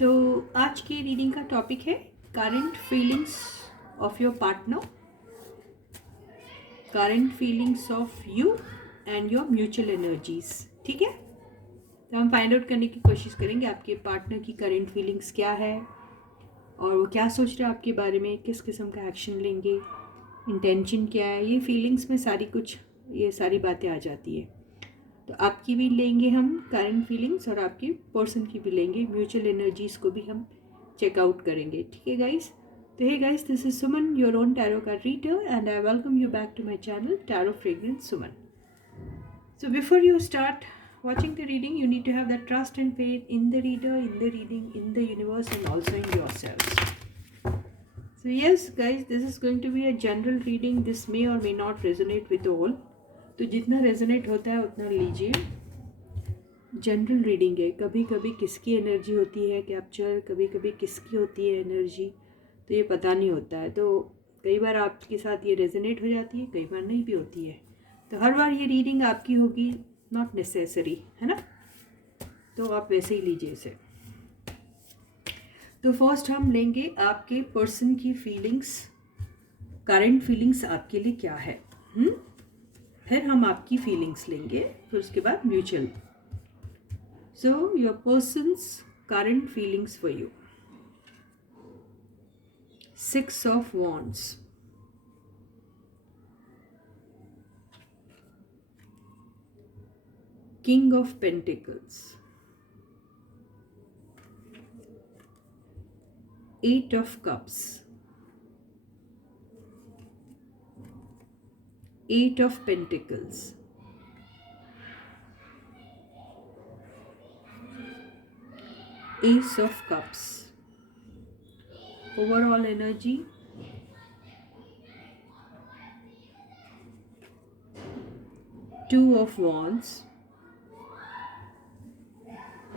तो आज की रीडिंग का टॉपिक है current feelings of your partner, current feelings of you and your mutual energies. ठीक है, तो हम फाइंड आउट करने की कोशिश करेंगे आपके पार्टनर की करंट फीलिंग्स क्या है और वो क्या सोच रहे हैं आपके बारे में, किस किस्म का एक्शन लेंगे, इंटेंशन क्या है। ये फीलिंग्स में ये सारी बातें आ जाती है। तो आपकी भी लेंगे हम करंट फीलिंग्स और आपकी पर्सन की भी लेंगे, म्यूचुअल एनर्जीज को भी हम चेकआउट करेंगे। ठीक है गाइस, तो hey guys, this is Suman, your own tarot card reader, and I welcome you back to my channel tarot fragrance Suman. So before you start watching the reading, you need to have that trust and faith in the reader, in the reading, in the universe, and also in yourselves. So yes guys, this is going to be a general reading. This may or may not resonate with all. तो जितना resonate होता है उतना लीजिए। General reading है, कभी कभी किसकी एनर्जी होती है कैप्चर, कभी कभी किसकी होती है एनर्जी, तो ये पता नहीं होता है। तो कई बार आपके साथ ये रेजोनेट हो जाती है, कई बार नहीं भी होती है। तो हर बार ये रीडिंग आपकी होगी नॉट नेसेसरी, है ना। तो आप वैसे ही लीजिए इसे। तो फर्स्ट हम लेंगे आपके पर्सन की फीलिंग्स, करंट फीलिंग्स आपके लिए क्या है। फिर हम आपकी फीलिंग्स लेंगे, फिर उसके बाद mutual. So your persons current feelings for you. 6 of Wands, King of Pentacles, 8 of Cups, 8 of Pentacles, Ace of Cups. Overall energy, Two of Wands,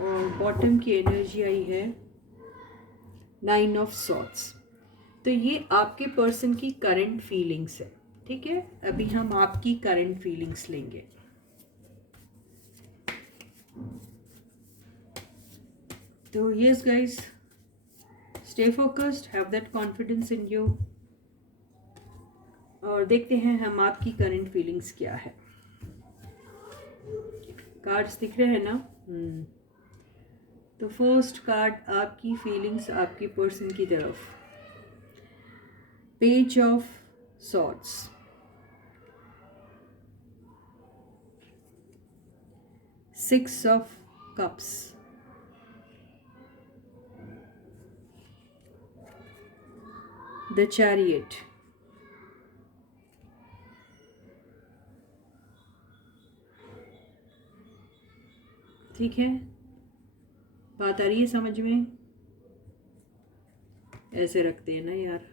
और बॉटम की एनर्जी आई है 9 of Swords। तो ये आपके पर्सन की करंट फीलिंग्स है। ठीक है, अभी हम आपकी करंट फीलिंग्स लेंगे। तो yes guys, stay focused, have that confidence in you, और देखते हैं हम आपकी करंट फीलिंग्स क्या है। कार्ड्स दिख रहे हैं ना। तो फर्स्ट कार्ड आपकी फीलिंग्स आपकी पर्सन की तरफ, page of swords, six of cups, the chariot, ठीक है, बात आ रही है समझ में। ऐसे रखते हैं ना यार।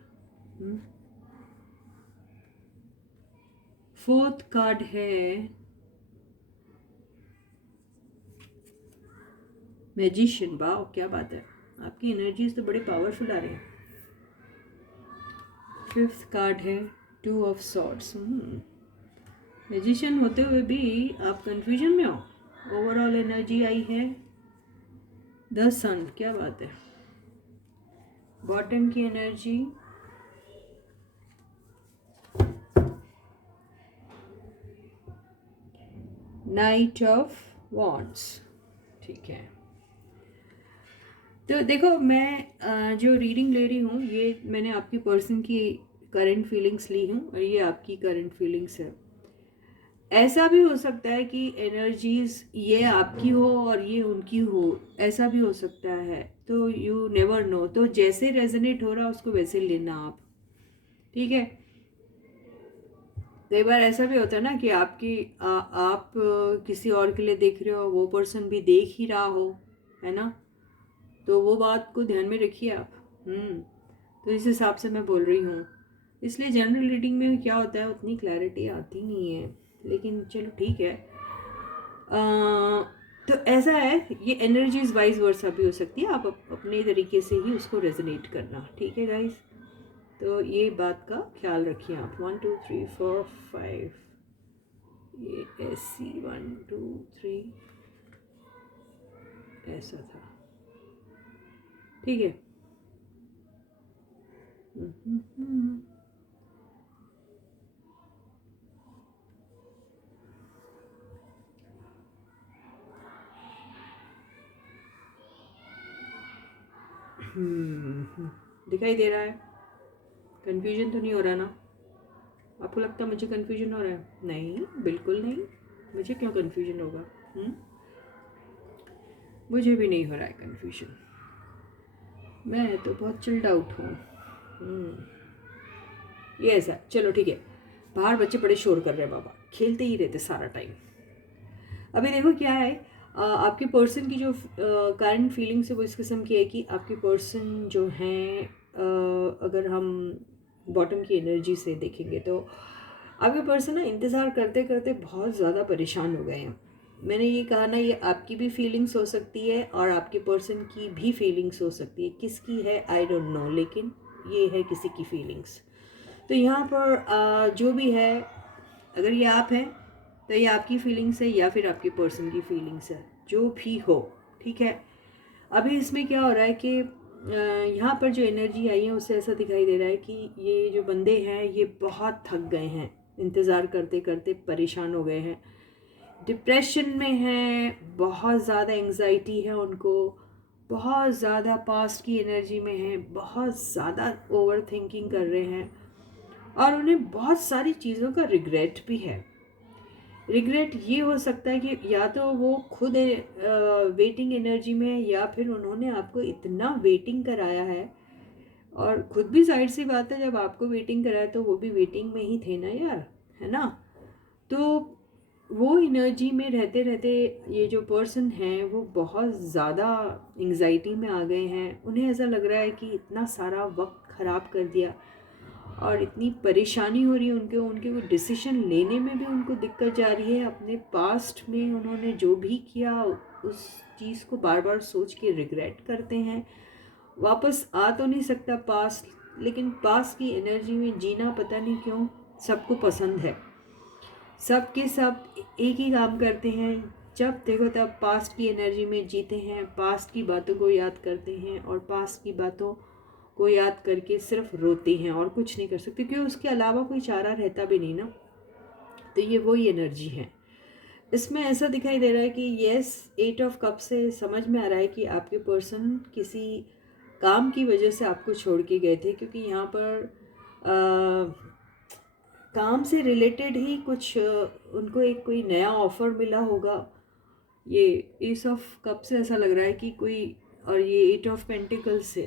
फोर्थ कार्ड है मैजिशियन। वाह, क्या बात है, आपकी एनर्जीज तो बड़े पावरफुल आ रहे हैं। फिफ्थ कार्ड है टू ऑफ सॉर्ड्स। मैजिशियन होते हुए भी आप कंफ्यूजन में हो। ओवरऑल एनर्जी आई है द सन। क्या बात है। बॉटम की एनर्जी नाइट ऑफ वॉन्ड्स। ठीक है, तो देखो मैं जो रीडिंग ले रही हूँ ये मैंने आपकी पर्सन की करंट फीलिंग्स ली हूँ और ये आपकी करंट फीलिंग्स है। ऐसा भी हो सकता है कि एनर्जीज ये आपकी हो और ये उनकी हो, ऐसा भी हो सकता है। तो यू नेवर नो, तो जैसे रेजोनेट हो रहा उसको वैसे लेना आप। ठीक है, कई बार ऐसा भी होता है ना कि आप किसी और के लिए देख रहे हो, वो पर्सन भी देख ही रहा हो, है ना। तो वो बात को ध्यान में रखिए आप। तो इस हिसाब से मैं बोल रही हूँ। इसलिए जनरल रीडिंग में क्या होता है उतनी क्लैरिटी आती नहीं है, लेकिन चलो ठीक है। तो ऐसा है, ये एनर्जीज वाइज वर्सा भी हो सकती है, आप अपने तरीके से ही उसको रेजोनेट करना। ठीक है गाइस, तो ये बात का ख्याल रखिए आप। 1 2 3 4 5, ये ऐसी 1 2 3 ऐसा था। ठीक है। दिखाई दे रहा है? कंफ्यूजन तो नहीं हो रहा ना? आपको लगता है मुझे कंफ्यूजन हो रहा है? नहीं, बिल्कुल नहीं। मुझे क्यों कंफ्यूजन होगा? मुझे भी नहीं हो रहा है कंफ्यूजन। मैं तो बहुत चिल्ड आउट हूँ। ये ऐसा, चलो ठीक है। बाहर बच्चे बड़े शोर कर रहे हैं बाबा, खेलते ही रहते सारा टाइम। अभी देखो क्या है, आपके पर्सन की जो करंट फीलिंग्स है वो इस किस्म की है कि आपके पर्सन जो हैं, अगर हम बॉटम की एनर्जी से देखेंगे तो आपके पर्सन ना इंतज़ार करते करते बहुत ज़्यादा परेशान हो गए हैं। मैंने ये कहा ना, ये आपकी भी फीलिंग्स हो सकती है और आपके पर्सन की भी फीलिंग्स हो सकती है। किसकी है आई डोंट नो, लेकिन ये है किसी की फीलिंग्स। तो यहाँ पर जो भी है, अगर ये आप हैं तो ये आपकी फीलिंग्स है या फिर आपके पर्सन की फीलिंग्स है, जो भी हो, ठीक है। अभी इसमें क्या हो रहा है कि यहाँ पर जो एनर्जी आई है उससे ऐसा दिखाई दे रहा है कि ये जो बंदे हैं ये बहुत थक गए हैं, इंतज़ार करते करते परेशान हो गए हैं, डिप्रेशन में हैं, बहुत ज़्यादा एंग्जाइटी है उनको, बहुत ज़्यादा पास्ट की एनर्जी में है, बहुत ज़्यादा ओवर थिंकिंग कर रहे हैं और उन्हें बहुत सारी चीज़ों का रिग्रेट भी है। रिग्रेट ये हो सकता है कि या तो वो खुद वेटिंग एनर्जी में, या फिर उन्होंने आपको इतना वेटिंग कराया है, और खुद भी साइड सी बात है, जब आपको वेटिंग कराया तो वो भी वेटिंग में ही थे ना यार, है ना। तो वो एनर्जी में रहते रहते ये जो पर्सन हैं वो बहुत ज़्यादा एंग्जाइटी में आ गए हैं। उन्हें ऐसा लग रहा है कि इतना सारा वक्त ख़राब कर दिया और इतनी परेशानी हो रही है उनके उनके वो डिसीजन लेने में भी उनको दिक्कत जा रही है। अपने पास्ट में उन्होंने जो भी किया उस चीज़ को बार बार सोच के रिग्रेट करते हैं। वापस आ तो नहीं सकता पास्ट, लेकिन पास्ट की एनर्जी में जीना पता नहीं क्यों सबको पसंद है। सब के सब एक ही काम करते हैं, जब देखो तब पास्ट की एनर्जी में जीते हैं, पास्ट की बातों को याद करते हैं और पास्ट की बातों को याद करके सिर्फ रोते हैं और कुछ नहीं कर सकते, क्योंकि उसके अलावा कोई चारा रहता भी नहीं ना। तो ये वही एनर्जी है। इसमें ऐसा दिखाई दे रहा है कि यस, 8 ऑफ कप से समझ में आ रहा है कि आपके पर्सन किसी काम की वजह से आपको छोड़ के गए थे, क्योंकि यहाँ पर काम से रिलेटेड ही कुछ उनको एक कोई नया ऑफ़र मिला होगा। ये एस ऑफ कप से ऐसा लग रहा है कि कोई, और ये 8 ऑफ पेंटिकल्स से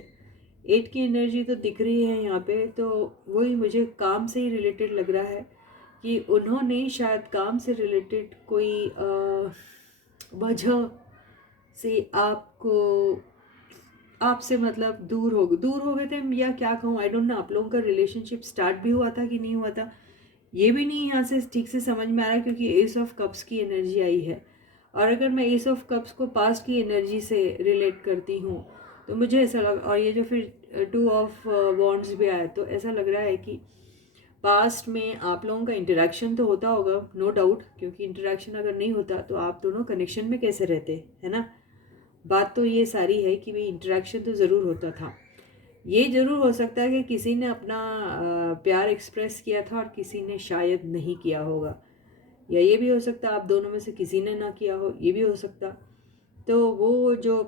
8 की एनर्जी तो दिख रही है यहाँ पे, तो वही मुझे काम से ही रिलेटेड लग रहा है कि उन्होंने शायद काम से रिलेटेड कोई वजह से आपसे मतलब दूर हो गए थे, या क्या कहूँ आई डोंट नो। आप लोगों का रिलेशनशिप स्टार्ट भी हुआ था कि नहीं हुआ था, ये भी नहीं यहाँ से ठीक से समझ में आ रहा है, क्योंकि एस ऑफ कप्स की एनर्जी आई है। और अगर मैं एस ऑफ कप्स को पास्ट की एनर्जी से रिलेट करती हूँ तो मुझे ऐसा लग, और ये जो फिर 2 ऑफ वॉन्ड्स भी आया, तो ऐसा लग रहा है कि पास्ट में आप लोगों का इंटरेक्शन तो होता होगा, नो डाउट, क्योंकि इंटरेक्शन अगर नहीं होता तो आप दोनों कनेक्शन में कैसे रहते, है ना। बात तो ये सारी है कि भाई इंटरेक्शन तो ज़रूर होता था। ये ज़रूर हो सकता है कि किसी ने अपना प्यार एक्सप्रेस किया था और किसी ने शायद नहीं किया होगा, या ये भी हो सकता है आप दोनों में से किसी ने ना किया हो, ये भी हो सकता। तो वो जो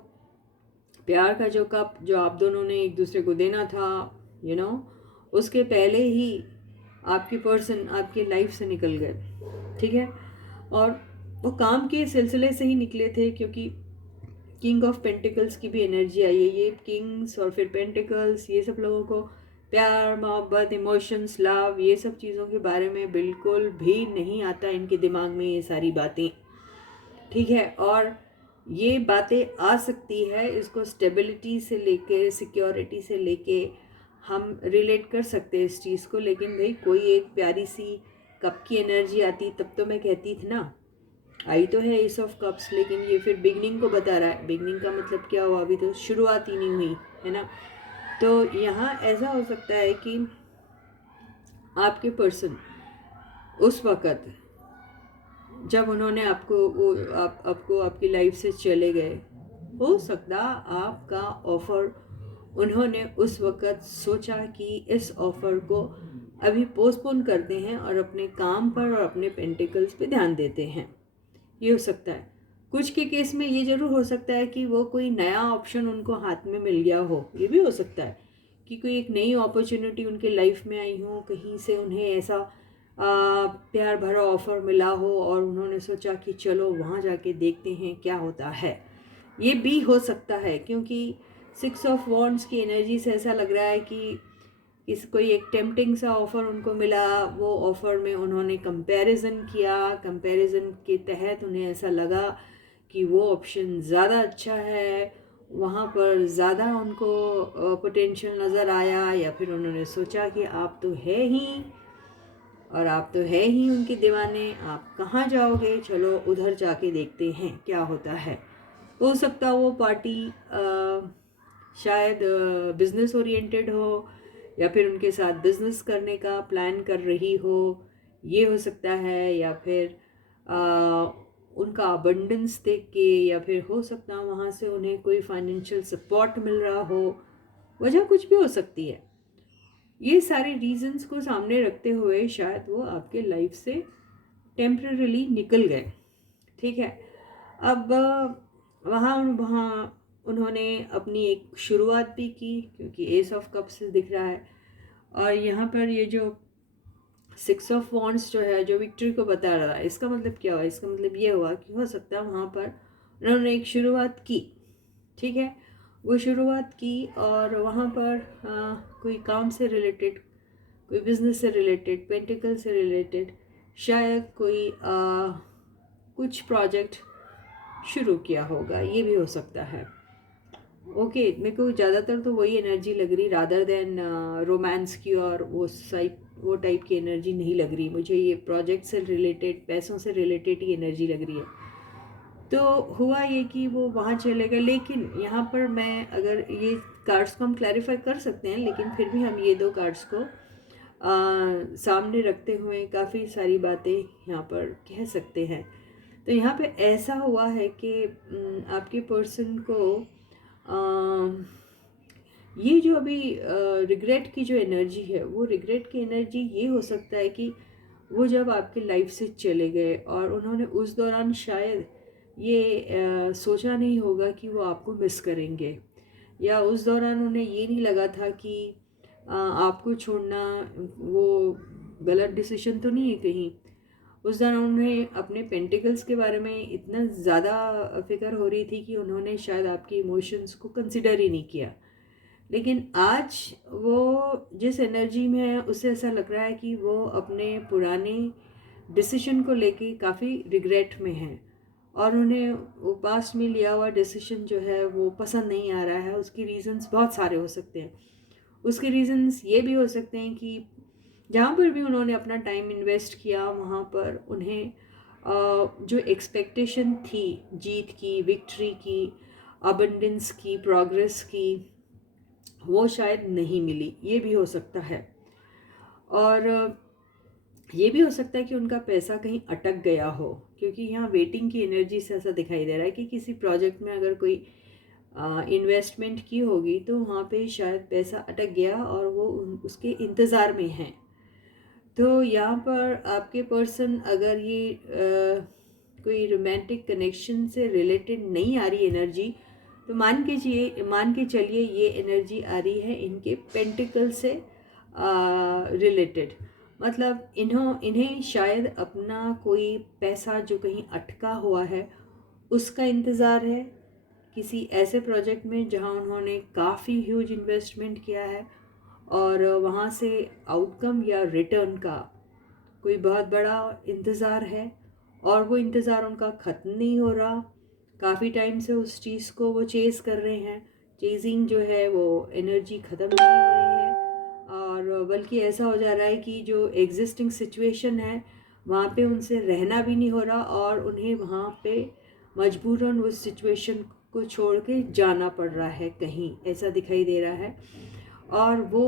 प्यार का जो कप जो आप दोनों ने एक दूसरे को देना था, यू नो, उसके पहले ही आपके पर्सन आपके लाइफ से निकल गए, ठीक है। और वो काम के सिलसिले से ही निकले थे, क्योंकि किंग ऑफ पेंटिकल्स की भी एनर्जी आई है। ये किंग्स और फिर पेंटिकल्स, ये सब लोगों को प्यार, मोहब्बत, इमोशंस, लव, ये सब चीज़ों के बारे में बिल्कुल भी नहीं आता इनके दिमाग में ये सारी बातें, ठीक है। और ये बातें आ सकती है, इसको स्टेबिलिटी से लेके, सिक्योरिटी से लेके हम रिलेट कर सकते हैं इस चीज़ को। लेकिन भाई कोई एक प्यारी सी कप की एनर्जी आती तब तो मैं कहती थी ना, आई तो है एस ऑफ कप्स, लेकिन ये फिर बिगनिंग को बता रहा है। बिगनिंग का मतलब क्या हुआ, अभी तो शुरुआत ही नहीं हुई है ना। तो यहाँ ऐसा हो सकता है कि आपके पर्सन उस वक़्त जब उन्होंने आपको आपकी लाइफ से चले गए, हो सकता आपका ऑफ़र उन्होंने उस वक़्त सोचा कि इस ऑफ़र को अभी पोस्टपोन करते हैं और अपने काम पर और अपने पेंटिकल्स पे ध्यान देते हैं। ये हो सकता है। कुछ के केस में ये ज़रूर हो सकता है कि वो कोई नया ऑप्शन उनको हाथ में मिल गया हो। ये भी हो सकता है कि कोई एक नई अपॉर्चुनिटी उनके लाइफ में आई हो, कहीं से उन्हें ऐसा प्यार भरा ऑफ़र मिला हो और उन्होंने सोचा कि चलो वहाँ जाके देखते हैं क्या होता है। ये भी हो सकता है क्योंकि 6 ऑफ वॉन्ड्स की एनर्जी से ऐसा लग रहा है कि कोई एक टेम्पटिंग सा ऑफ़र उनको मिला। वो ऑफ़र में उन्होंने कंपैरिजन किया, कंपैरिजन के तहत उन्हें ऐसा लगा कि वो ऑप्शन ज़्यादा अच्छा है, वहाँ पर ज़्यादा उनको पोटेंशियल नज़र आया, या फिर उन्होंने सोचा कि आप तो है ही और आप तो है ही उनके दीवाने, आप कहाँ जाओगे, चलो उधर जाके देखते हैं क्या होता है। हो सकता वो पार्टी शायद बिजनेस ओरिएंटेड हो या फिर उनके साथ बिजनेस करने का प्लान कर रही हो, ये हो सकता है। या फिर उनका अबंडेंस देख के, या फिर हो सकता वहाँ से उन्हें कोई फाइनेंशियल सपोर्ट मिल रहा हो, वजह कुछ भी हो सकती है। ये सारे रीजंस को सामने रखते हुए शायद वो आपके लाइफ से टेम्पररीली निकल गए। ठीक है, अब वहाँ उन्होंने अपनी एक शुरुआत भी की क्योंकि एस ऑफ कप्स दिख रहा है, और यहाँ पर ये जो 6 ऑफ वॉन्ड्स जो है जो विक्ट्री को बता रहा है, इसका मतलब क्या हुआ? इसका मतलब ये हुआ कि हो सकता है वहाँ पर उन्होंने एक शुरुआत की। ठीक है, वो शुरुआत की और वहाँ पर कोई काम से रिलेटेड, कोई बिजनेस से रिलेटेड, पेंटिकल से रिलेटेड शायद कोई कुछ प्रोजेक्ट शुरू किया होगा, ये भी हो सकता है। ओके, मेरे को ज़्यादातर तो वही एनर्जी लग रही रादर देन रोमांस की, और वो टाइप की एनर्जी नहीं लग रही मुझे। ये प्रोजेक्ट से रिलेटेड, पैसों से रिलेटेड ही एनर्जी लग रही है। तो हुआ ये कि वो वहाँ चले गए, लेकिन यहाँ पर मैं अगर ये कार्ड्स को हम क्लैरिफाई कर सकते हैं, लेकिन फिर भी हम ये दो कार्ड्स को सामने रखते हुए काफ़ी सारी बातें यहाँ पर कह सकते हैं। तो यहाँ पे ऐसा हुआ है कि आपके पर्सन को ये जो अभी रिग्रेट की जो एनर्जी है, वो रिग्रेट की एनर्जी ये हो सकता है कि वो जब आपके लाइफ से चले गए और उन्होंने उस दौरान शायद ये सोचा नहीं होगा कि वो आपको मिस करेंगे, या उस दौरान उन्हें ये नहीं लगा था कि आपको छोड़ना वो गलत डिसीजन तो नहीं है कहीं। उस दौरान उन्हें अपने पेंटिकल्स के बारे में इतना ज़्यादा फिक्र हो रही थी कि उन्होंने शायद आपकी इमोशंस को कंसिडर ही नहीं किया। लेकिन आज वो जिस एनर्जी में है, उससे ऐसा लग रहा है कि वो अपने पुराने डिसीजन को लेके काफ़ी रिग्रेट में हैं, और उन्हें वो पास्ट में लिया हुआ डिसीजन जो है वो पसंद नहीं आ रहा है। उसके रीजंस बहुत सारे हो सकते हैं। उसके रीजंस ये भी हो सकते हैं कि जहाँ पर भी उन्होंने अपना टाइम इन्वेस्ट किया, वहाँ पर उन्हें जो एक्सपेक्टेशन थी जीत की, विक्ट्री की, अबंडेंस की, प्रोग्रेस की, वो शायद नहीं मिली। ये भी हो सकता है। और ये भी हो सकता है कि उनका पैसा कहीं अटक गया हो, क्योंकि यहाँ वेटिंग की एनर्जी से ऐसा दिखाई दे रहा है कि किसी प्रोजेक्ट में अगर कोई इन्वेस्टमेंट की होगी तो वहाँ पे शायद पैसा अटक गया और वो उसके इंतज़ार में हैं। तो यहाँ पर आपके पर्सन अगर ये कोई रोमांटिक कनेक्शन से रिलेटेड नहीं आ रही एनर्जी, तो मान के चलिए ये एनर्जी आ रही है इनके पेंटिकल से रिलेटेड। मतलब इन्हें शायद अपना कोई पैसा जो कहीं अटका हुआ है उसका इंतज़ार है, किसी ऐसे प्रोजेक्ट में जहां उन्होंने काफ़ी ह्यूज इन्वेस्टमेंट किया है और वहां से आउटकम या रिटर्न का कोई बहुत बड़ा इंतज़ार है, और वो इंतज़ार उनका ख़त्म नहीं हो रहा। काफ़ी टाइम से उस चीज़ को वो चेज़ कर रहे हैं। चेजिंग जो है वो एनर्जी ख़त्म नहीं हो रही है, और बल्कि ऐसा हो जा रहा है कि जो एग्जिस्टिंग सिचुएशन है वहाँ पे उनसे रहना भी नहीं हो रहा, और उन्हें वहाँ पे मजबूरन उस सिचुएशन को छोड़ के जाना पड़ रहा है कहीं, ऐसा दिखाई दे रहा है। और वो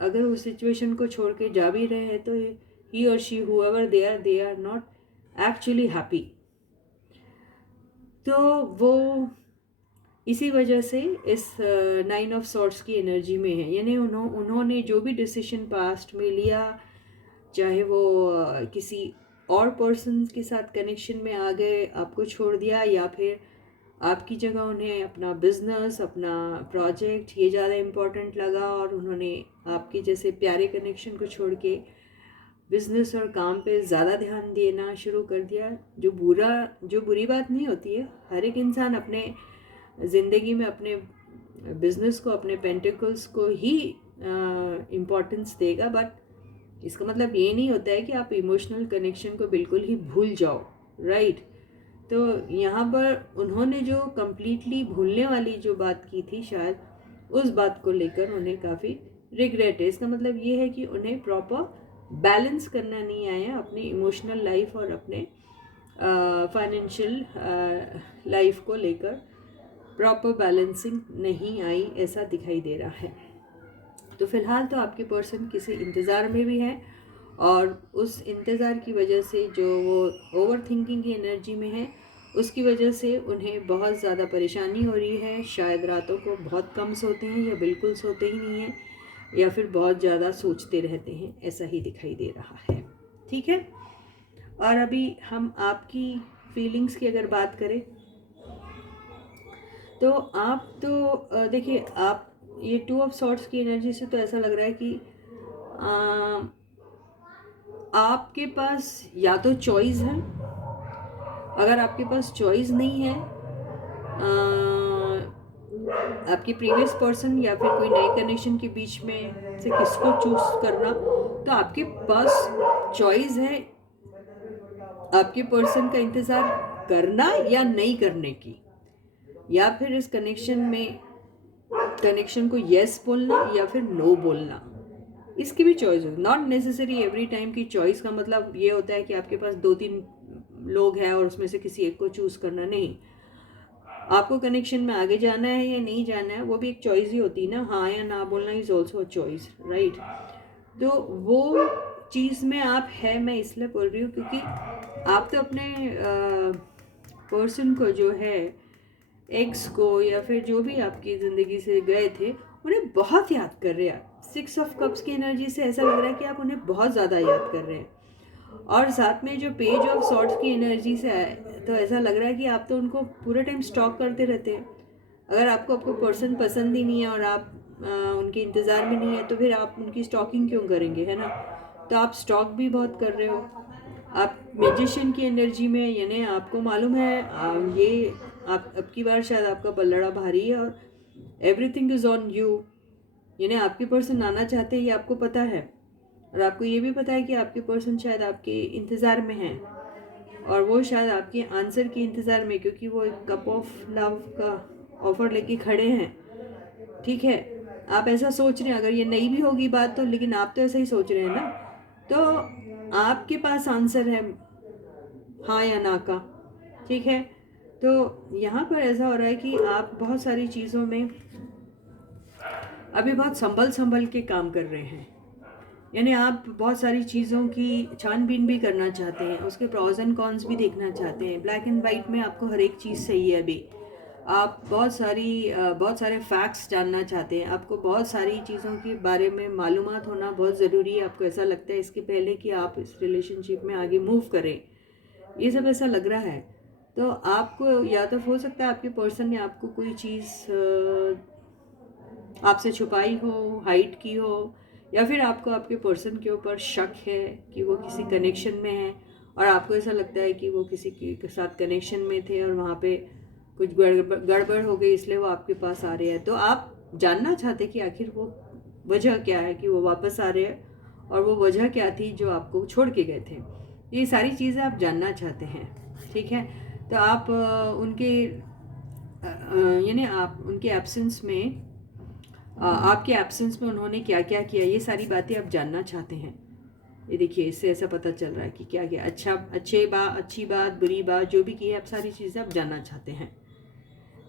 अगर उस सिचुएशन को छोड़ के जा भी रहे हैं तो ही और she however they are not actually happy. तो वो इसी वजह से इस 9 ऑफ सॉर्ट्स की एनर्जी में है। यानी उन्होंने जो भी डिसीजन पास्ट में लिया, चाहे वो किसी और पर्सन के साथ कनेक्शन में आ गए, आपको छोड़ दिया, या फिर आपकी जगह उन्हें अपना बिजनेस, अपना प्रोजेक्ट ये ज़्यादा इम्पोर्टेंट लगा और उन्होंने आपके जैसे प्यारे कनेक्शन को छोड़ के बिजनेस और काम पे ज़्यादा ध्यान देना शुरू कर दिया। जो बुरी बात नहीं होती है। हर एक इंसान अपने ज़िंदगी में अपने बिजनेस को, अपने पेंटिकल्स को ही इम्पोर्टेंस देगा, बट इसका मतलब ये नहीं होता है कि आप इमोशनल कनेक्शन को बिल्कुल ही भूल जाओ, राइट। तो यहाँ पर उन्होंने जो कम्प्लीटली भूलने वाली जो बात की थी, शायद उस बात को लेकर उन्हें काफ़ी रिग्रेट है। इसका मतलब ये है कि उन्हें प्रॉपर बैलेंस करना नहीं आया अपनी इमोशनल लाइफ और अपने फाइनेंशियल लाइफ को लेकर प्रॉपर बैलेंसिंग नहीं आई, ऐसा दिखाई दे रहा है। तो फिलहाल तो आपके पर्सन किसी इंतज़ार में भी है और उस इंतज़ार की वजह से जो वो ओवर थिंकिंग की एनर्जी में है, उसकी वजह से उन्हें बहुत ज़्यादा परेशानी हो रही है। शायद रातों को बहुत कम सोते हैं या बिल्कुल सोते ही नहीं हैं, या फिर बहुत ज़्यादा सोचते रहते हैं, ऐसा ही दिखाई दे रहा है। ठीक है, और अभी हम आपकी फीलिंग्स की अगर बात करें तो आप तो देखिए, आप ये 2 ऑफ सॉर्ट्स की एनर्जी से तो ऐसा लग रहा है कि आपके पास या तो चॉइस है। अगर आपके पास चॉइस नहीं है, आपके प्रीवियस पर्सन या फिर कोई नए कनेक्शन के बीच में से किसको चूज करना, तो आपके पास चॉइस है आपके पर्सन का इंतज़ार करना या नहीं करने की, या फिर इस कनेक्शन को यस बोलना या फिर नो बोलना, इसकी भी चॉइस हो। नॉट नेसेसरी एवरी टाइम की चॉइस का मतलब ये होता है कि आपके पास 2-3 लोग हैं और उसमें से किसी एक को चूज़ करना, नहीं। आपको कनेक्शन में आगे जाना है या नहीं जाना है, वो भी एक चॉइस ही होती है ना। हाँ या ना बोलना is also a choice, right. तो वो चीज़ में आप है, मैं इसलिए बोल रही हूँ क्योंकि आप तो अपने पर्सन को जो है, एक्स को, या फिर जो भी आपकी ज़िंदगी से गए थे, उन्हें बहुत याद कर रहे हैं। 6 ऑफ कप्स की एनर्जी से ऐसा लग रहा है कि आप उन्हें बहुत ज़्यादा याद कर रहे हैं। और साथ में जो पेज ऑफ सॉर्ट्स की एनर्जी से है, तो ऐसा लग रहा है कि आप तो उनको पूरे टाइम स्टॉक करते रहते हैं। अगर आपको पर्सन पसंद ही नहीं है और आप उनके इंतज़ार में नहीं है, तो फिर आप उनकी स्टॉकिंग क्यों करेंगे, है ना। तो आप स्टॉक भी बहुत कर रहे हो। आप मैजिशियन की एनर्जी में, यानी आपको मालूम है ये आप अब की बार शायद आपका पल्लड़ा भारी है और एवरीथिंग इज़ ऑन यू। यानी आपके पर्सन आना चाहते हैं, ये आपको पता है, और आपको ये भी पता है कि आपके पर्सन शायद आपके इंतज़ार में हैं, और वो शायद आपके आंसर के इंतज़ार में, क्योंकि वो एक कप ऑफ लव का ऑफ़र लेके खड़े हैं। ठीक है, आप ऐसा सोच रहे हैं, अगर ये नहीं भी होगी बात तो, लेकिन आप तो ऐसा ही सोच रहे हैं ना। तो आपके पास आंसर है हाँ या ना का। ठीक है, तो यहाँ पर ऐसा हो रहा है कि आप बहुत सारी चीज़ों में अभी बहुत संभल के काम कर रहे हैं। यानी आप बहुत सारी चीज़ों की छानबीन भी करना चाहते हैं, उसके प्रॉज एंड कॉन्स भी देखना चाहते हैं। ब्लैक एंड वाइट में आपको हर एक चीज़ सही है। अभी आप बहुत सारे फैक्ट्स जानना चाहते हैं। आपको बहुत सारी चीज़ों के बारे में मालूमात होना बहुत ज़रूरी है। आपको ऐसा लगता है इसके पहले कि आप इस रिलेशनशिप में आगे मूव करें, ये सब ऐसा लग रहा है। तो आपको या तो हो सकता है आपके पर्सन ने आपको कोई चीज़ आपसे छुपाई हो, हाइड की हो, या फिर आपको आपके पर्सन के ऊपर शक है कि वो किसी कनेक्शन में है और आपको ऐसा लगता है कि वो किसी के साथ कनेक्शन में थे और वहाँ पे कुछ गड़बड़ हो गई, इसलिए वो आपके पास आ रहे हैं। तो आप जानना चाहते कि आखिर वो वजह क्या है कि वो वापस आ रहे हैं, और वो वजह क्या थी जो आपको छोड़ के गए थे। ये सारी चीज़ें आप जानना चाहते हैं। ठीक है, तो आप यानी आप उनके एब्सेंस में, आपके एब्सेंस में उन्होंने क्या क्या किया, ये सारी बातें आप जानना चाहते हैं। ये देखिए, इससे ऐसा पता चल रहा है कि क्या क्या अच्छी बात बुरी बात जो भी की है, आप सारी चीज़ें आप जानना चाहते हैं।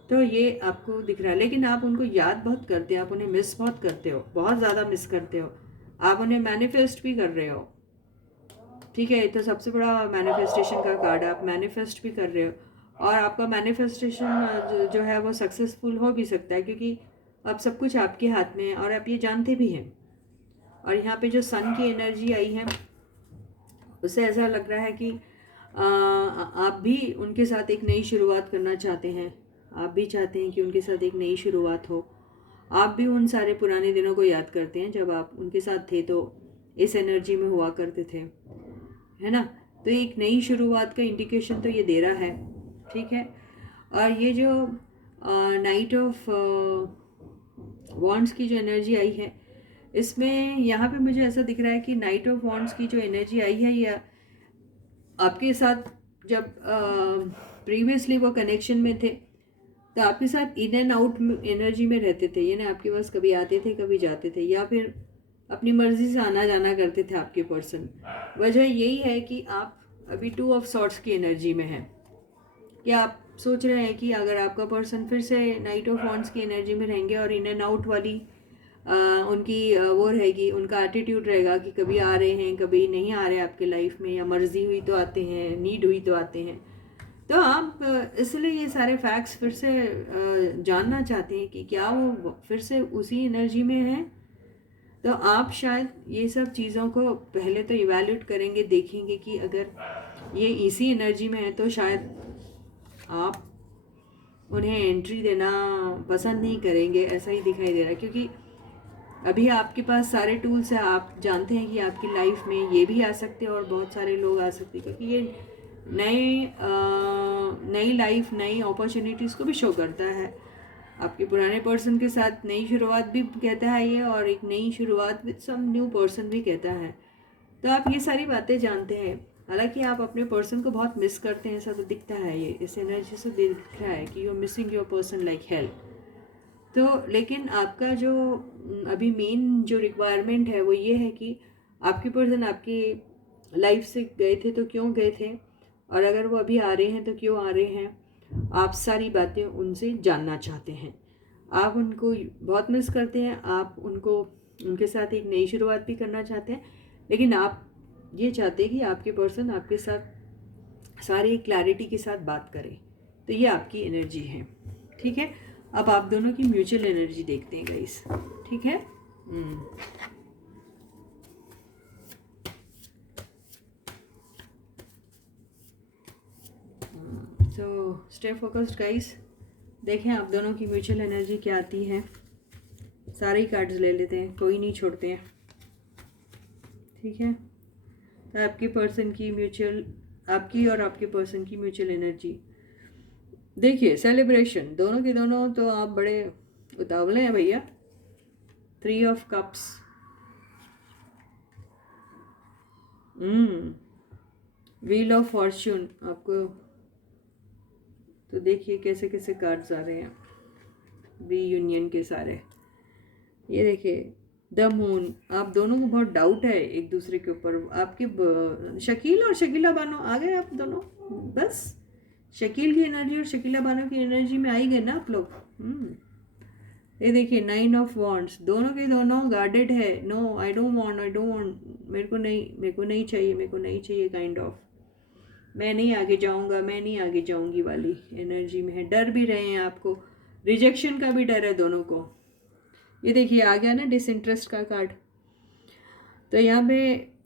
तो ये आपको दिख रहा है, लेकिन आप उनको याद बहुत करते हो, आप उन्हें मिस बहुत करते हो, बहुत ज़्यादा मिस करते हो। आप उन्हें मैनिफेस्ट भी कर रहे हो। ठीक है, तो सबसे बड़ा मैनिफेस्टेशन का कार्ड है, आप मैनिफेस्ट भी कर रहे हो। और आपका मैनिफेस्टेशन जो है वो सक्सेसफुल हो भी सकता है, क्योंकि अब सब कुछ आपके हाथ में है और आप ये जानते भी हैं। और यहाँ पे जो सन की एनर्जी आई है उससे ऐसा लग रहा है कि आप भी उनके साथ एक नई शुरुआत करना चाहते हैं। आप भी चाहते हैं कि उनके साथ एक नई शुरुआत हो। आप भी उन सारे पुराने दिनों को याद करते हैं जब आप उनके साथ थे, तो इस एनर्जी में हुआ करते थे, है ना। तो एक नई शुरुआत का इंडिकेशन तो ये दे रहा है, ठीक है। और ये जो नाइट ऑफ वॉन्ड्स की जो एनर्जी आई है, इसमें यहाँ पे मुझे ऐसा दिख रहा है कि नाइट ऑफ वॉन्ड्स की जो एनर्जी आई है, या आपके साथ जब प्रीवियसली वो कनेक्शन में थे तो आपके साथ इन एंड आउट एनर्जी में रहते थे, यानी आपके पास कभी आते थे कभी जाते थे, या फिर अपनी मर्जी से आना जाना करते थे आपके पर्सन। वजह यही है कि आप अभी 2 ऑफ सॉर्ट्स की एनर्जी में हैं, कि आप सोच रहे हैं कि अगर आपका पर्सन फिर से नाइट ऑफ वॉन्ड्स की एनर्जी में रहेंगे और इन एंड आउट वाली उनकी वो रहेगी, उनका एटीट्यूड रहेगा कि कभी आ रहे हैं कभी नहीं आ रहे आपके लाइफ में, या मर्जी हुई तो आते हैं, नीड हुई तो आते हैं। तो आप इसलिए ये सारे फैक्ट्स फिर से जानना चाहते हैं कि क्या वो फिर से उसी एनर्जी में है। तो आप शायद ये सब चीज़ों को पहले तो इवैल्यूएट करेंगे, देखेंगे कि अगर ये इसी एनर्जी में है तो शायद आप उन्हें एंट्री देना पसंद नहीं करेंगे, ऐसा ही दिखाई दे रहा है। क्योंकि अभी आपके पास सारे टूल्स हैं, आप जानते हैं कि आपकी लाइफ में ये भी आ सकते हैं और बहुत सारे लोग आ सकते हैं, क्योंकि ये नई लाइफ, नई अपॉर्चुनिटीज़ को भी शो करता है। आपके पुराने पर्सन के साथ नई शुरुआत भी कहता है ये, और एक नई शुरुआत विद सम न्यू पर्सन भी कहता है। तो आप ये सारी बातें जानते हैं। हालांकि आप अपने पर्सन को बहुत मिस करते हैं, ऐसा तो दिखता है, ये इस एनर्जी से दिख रहा है कि you are missing your person like hell. तो लेकिन आपका जो अभी मेन जो रिक्वायरमेंट है वो ये है कि आपके पर्सन आपकी लाइफ से गए थे तो क्यों गए थे, और अगर वो अभी आ रहे हैं तो क्यों आ रहे हैं। आप सारी बातें उनसे जानना चाहते हैं, आप उनको बहुत मिस करते हैं, आप उनको उनके साथ एक नई शुरुआत भी करना चाहते हैं, लेकिन आप ये चाहते हैं कि आपके पर्सन आपके साथ सारी क्लैरिटी के साथ बात करें। तो ये आपकी एनर्जी है, ठीक है। अब आप दोनों की म्यूचुअल एनर्जी देखते हैं गाइस, ठीक है। तो स्टे फोकस्ड गाइस, देखें आप दोनों की म्यूचुअल एनर्जी क्या आती है। सारे ही कार्ड्स ले लेते हैं, कोई नहीं छोड़ते हैं, ठीक है। तो आपके पर्सन की म्यूचुअल, आपकी और आपके पर्सन की म्यूचुअल एनर्जी देखिए। सेलिब्रेशन, दोनों के दोनों तो आप बड़े उतावले हैं भैया। 3 of cups, wheel of Fortune आपको। तो देखिए कैसे कैसे कार्ड्स आ रहे हैं रीयूनियन के सारे। ये देखिए द मून, आप दोनों को बहुत डाउट है एक दूसरे के ऊपर। आपके शकील और शकीला बानो आ गए आप दोनों, बस शकील की एनर्जी और शकीला बानो की एनर्जी में आई गए ना आप लोग। ये देखिए 9 ऑफ वॉन्ड्स, दोनों के दोनों गार्डेड है। नो आई डोंट वांट, मेरे को नहीं चाहिए काइंड ऑफ, मैं नहीं आगे जाऊंगा, मैं नहीं आगे जाऊंगी वाली एनर्जी में है। डर भी रहे हैं आपको, रिजेक्शन का भी डर है दोनों को। ये देखिए आ गया ना डिसइंटरेस्ट का कार्ड। तो यहाँ पे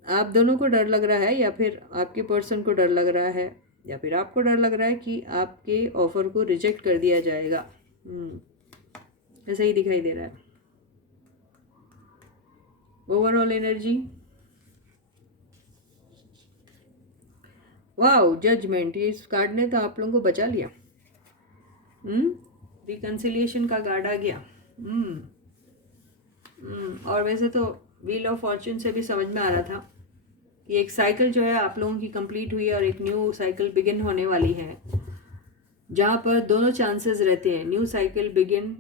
आप दोनों को डर लग रहा है, या फिर आपके पर्सन को डर लग रहा है, या फिर आपको डर लग रहा है कि आपके ऑफर को रिजेक्ट कर दिया जाएगा। ऐसा ही दिखाई दे रहा है। ओवरऑल एनर्जी, वाओ जजमेंट, ये इस कार्ड ने तो आप लोगों को बचा लिया। रिकन्सिलिएशन का कार्ड आ गया। और वैसे तो व्हील ऑफ फॉर्च्यून से भी समझ में आ रहा था कि एक साइकिल जो है आप लोगों की कंप्लीट हुई है और एक न्यू साइकिल बिगिन होने वाली है, जहाँ पर दोनों चांसेस रहते हैं। न्यू साइकिल बिगिन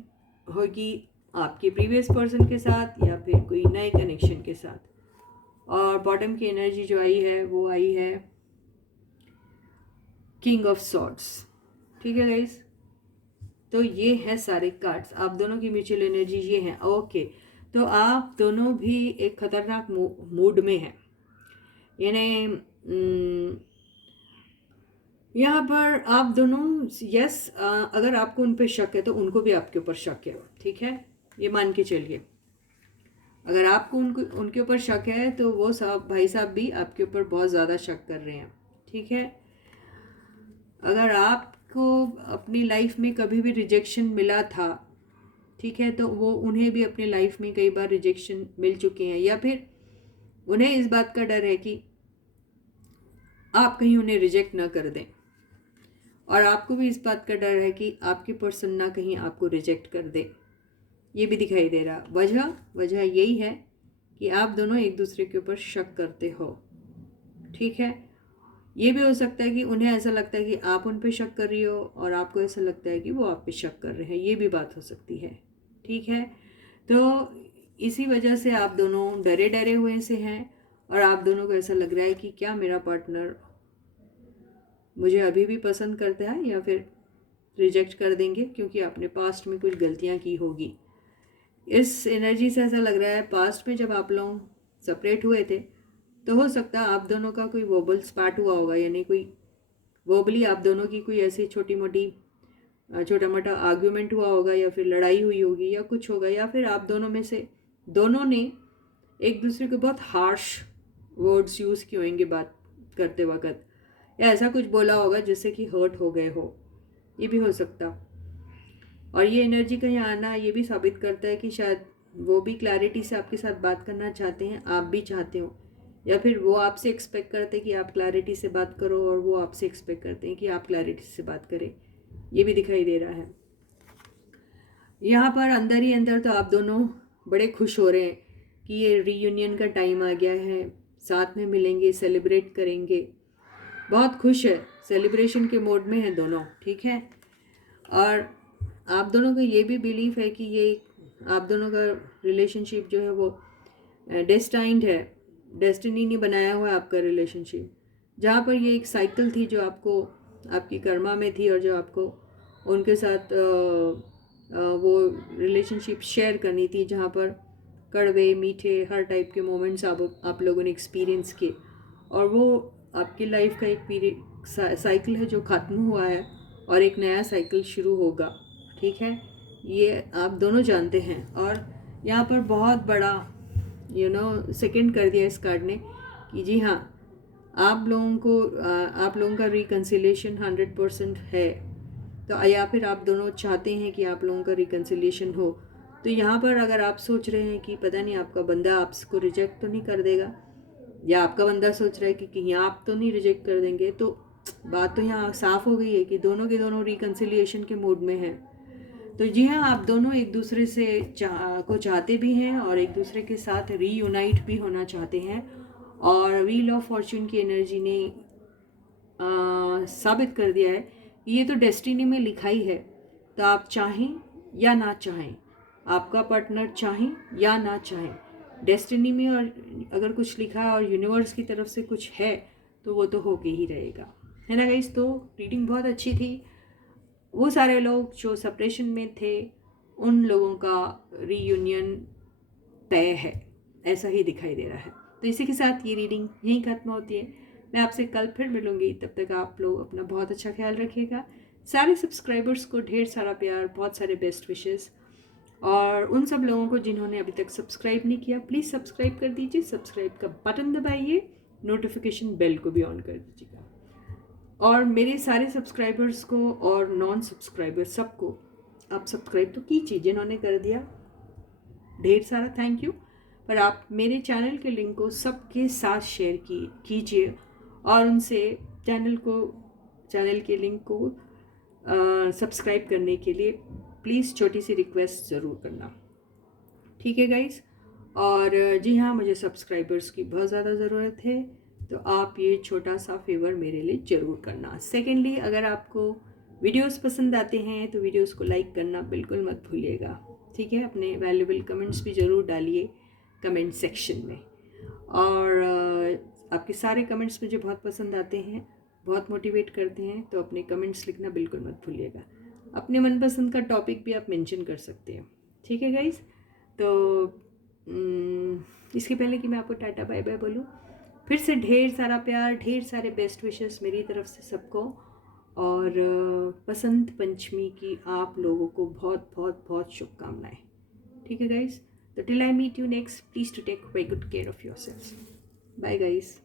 होगी आपके प्रीवियस पर्सन के साथ या फिर कोई नए कनेक्शन के साथ। और बॉटम की एनर्जी जो आई है वो आई है किंग ऑफ सॉर्ड्स, ठीक है गाइस। तो ये है सारे कार्ड्स, आप दोनों की म्यूचुअल एनर्जी ये है। ओके, तो आप दोनों भी एक खतरनाक मूड में हैं, यानी यहाँ पर आप दोनों यस, अगर आपको उन पे शक है तो उनको भी आपके ऊपर शक है, ठीक है, ये मान के चलिए। अगर आपको उनके ऊपर शक है तो वो साहब भाई साहब भी आपके ऊपर बहुत ज़्यादा शक कर रहे हैं, ठीक है। अगर आपको अपनी लाइफ में कभी भी रिजेक्शन मिला था, ठीक है, तो वो उन्हें भी अपनी लाइफ में कई बार रिजेक्शन मिल चुके हैं, या फिर उन्हें इस बात का डर है कि आप कहीं उन्हें रिजेक्ट ना कर दें, और आपको भी इस बात का डर है कि आपकी पर्सन ना कहीं आपको रिजेक्ट कर दे। ये भी दिखाई दे रहा। वजह यही है कि आप दोनों एक दूसरे के ऊपर शक करते हो, ठीक है। ये भी हो सकता है कि उन्हें ऐसा लगता है कि आप उन पे शक कर रही हो और आपको ऐसा लगता है कि वो आप पे शक कर रहे हैं, ये भी बात हो सकती है, ठीक है। तो इसी वजह से आप दोनों डरे डरे हुए से हैं, और आप दोनों को ऐसा लग रहा है कि क्या मेरा पार्टनर मुझे अभी भी पसंद करता है या फिर रिजेक्ट कर देंगे, क्योंकि आपने पास्ट में कुछ गलतियां की होगी। इस एनर्जी से ऐसा लग रहा है पास्ट में जब आप लोग सेपरेट हुए थे तो हो सकता है आप दोनों का कोई वर्बल स्पार्ट हुआ होगा, यानी कोई वर्बली आप दोनों की कोई ऐसी छोटी मोटी छोटा मोटा आर्ग्यूमेंट हुआ होगा, या फिर लड़ाई हुई होगी, या कुछ होगा, या फिर आप दोनों में से दोनों ने एक दूसरे को बहुत हार्श वर्ड्स यूज़ किए होंगे बात करते वक्त, या ऐसा कुछ बोला होगा जिससे कि हर्ट हो गए हो, ये भी हो सकता। और ये एनर्जी का यहाँ आना ये भी साबित करता है कि शायद वो भी क्लैरिटी से आपके साथ बात करना चाहते हैं, आप भी चाहते हो, या फिर वो आपसे एक्सपेक्ट करते हैं कि आप क्लैरिटी से बात करो और वो आपसे एक्सपेक्ट करते हैं कि आप क्लैरिटी से बात करें, ये भी दिखाई दे रहा है। यहाँ पर अंदर ही अंदर तो आप दोनों बड़े खुश हो रहे हैं कि ये रीयूनियन का टाइम आ गया है, साथ में मिलेंगे, सेलिब्रेट करेंगे, बहुत खुश है, सेलिब्रेशन के मोड में है दोनों, ठीक है। और आप दोनों का ये भी बिलीफ है कि ये आप दोनों का रिलेशनशिप जो है वो डेस्टाइंड है, डेस्टिनी ने बनाया हुआ है आपका रिलेशनशिप, जहाँ पर ये एक साइकिल थी जो आपको आपकी कर्मा में थी, और जो आपको उनके साथ वो रिलेशनशिप शेयर करनी थी, जहाँ पर कड़वे मीठे हर टाइप के मोमेंट्स आप लोगों ने एक्सपीरियंस किए, और वो आपकी लाइफ का एक पीरियड साइकिल है जो ख़त्म हुआ है और एक नया साइकिल शुरू होगा, ठीक है, ये आप दोनों जानते हैं। और यहाँ पर बहुत बड़ा सेकंड कर दिया इस कार्ड ने कि जी हाँ, आप लोगों का रिकन्सिलेशन 100% है, तो या फिर आप दोनों चाहते हैं कि आप लोगों का रिकन्सिलेशन हो। तो यहाँ पर अगर आप सोच रहे हैं कि पता नहीं आपका बंदा आपको रिजेक्ट तो नहीं कर देगा, या आपका बंदा सोच रहा है कि कहीं आप तो नहीं रिजेक्ट कर देंगे, तो बात तो यहाँ साफ़ हो गई है कि दोनों के दोनों रिकन्सिलिएशन के मूड में हैं। तो जी हाँ, आप दोनों एक दूसरे से को चाहते भी हैं और एक दूसरे के साथ रीयूनाइट भी होना चाहते हैं, और व्हील ऑफ फॉर्च्यून की एनर्जी ने साबित कर दिया है कि ये तो डेस्टिनी में लिखा ही है। तो आप चाहें या ना चाहें, आपका पार्टनर चाहें या ना चाहें, डेस्टिनी में और अगर कुछ लिखा है और यूनिवर्स की तरफ से कुछ है तो वो तो होके ही रहेगा, है ना गाइस। तो रीडिंग बहुत अच्छी थी। वो सारे लोग जो सेपरेशन में थे उन लोगों का रीयूनियन तय है, ऐसा ही दिखाई दे रहा है। तो इसी के साथ ये रीडिंग यहीं खत्म होती है। मैं आपसे कल फिर मिलूंगी, तब तक आप लोग अपना बहुत अच्छा ख्याल रखिएगा। सारे सब्सक्राइबर्स को ढेर सारा प्यार, बहुत सारे बेस्ट विशेस, और उन सब लोगों को जिन्होंने अभी तक सब्सक्राइब नहीं किया प्लीज़ सब्सक्राइब कर दीजिए, सब्सक्राइब का बटन दबाइए, नोटिफिकेशन बेल को भी ऑन कर दीजिएगा। और मेरे सारे सब्सक्राइबर्स को और नॉन सब्सक्राइबर सबको आप सब्सक्राइब तो कीजिए, जिन्होंने कर दिया ढेर सारा थैंक यू। पर आप मेरे चैनल के लिंक को सबके साथ शेयर कीजिए, और उनसे चैनल के लिंक को सब्सक्राइब करने के लिए प्लीज़ छोटी सी रिक्वेस्ट ज़रूर करना, ठीक है गाइस। और जी हाँ, मुझे सब्सक्राइबर्स की बहुत ज़्यादा ज़रूरत है, तो आप ये छोटा सा फेवर मेरे लिए ज़रूर करना। सेकेंडली, अगर आपको वीडियोस पसंद आते हैं तो वीडियोस को लाइक करना बिल्कुल मत भूलिएगा, ठीक है। अपने वैल्यूबल कमेंट्स भी ज़रूर डालिए कमेंट सेक्शन में, और आपके सारे कमेंट्स मुझे बहुत पसंद आते हैं, बहुत मोटिवेट करते हैं, तो अपने कमेंट्स लिखना बिल्कुल मत भूलिएगा। अपने मनपसंद का टॉपिक भी आप मेंशन कर सकते हैं, ठीक है गाइस। तो इसके पहले कि मैं आपको टाटा बाय बाय बोलूँ, फिर से ढेर सारा प्यार, ढेर सारे बेस्ट विशेस मेरी तरफ से सबको, और बसंत पंचमी की आप लोगों को बहुत बहुत बहुत शुभकामनाएं। ठीक है गाइज, तो till I meet you next, please to take very good care of yourself. Bye guys.